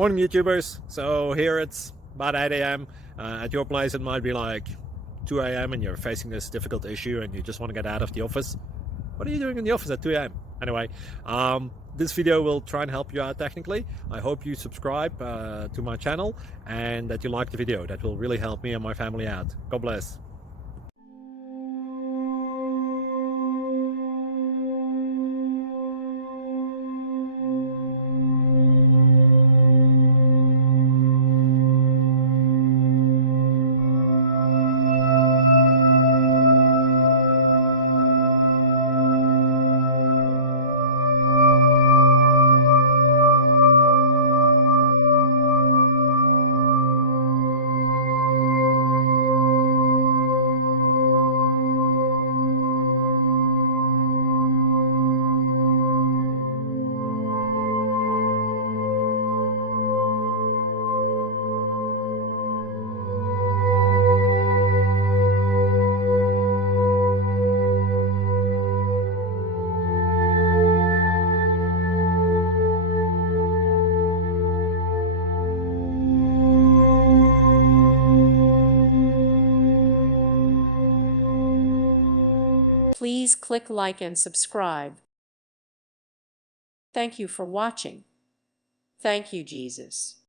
Morning YouTubers. So here it's about 8 a.m. At your place it might be like 2 a.m. and you're facing this difficult issue and you just want to get out of the office. What are you doing in the office at 2 a.m.? Anyway, this video will try and help you out technically. I hope you subscribe to my channel and that you like the video. That will really help me and my family out. God bless. Please click like and subscribe. Thank you for watching. Thank you, Jesus.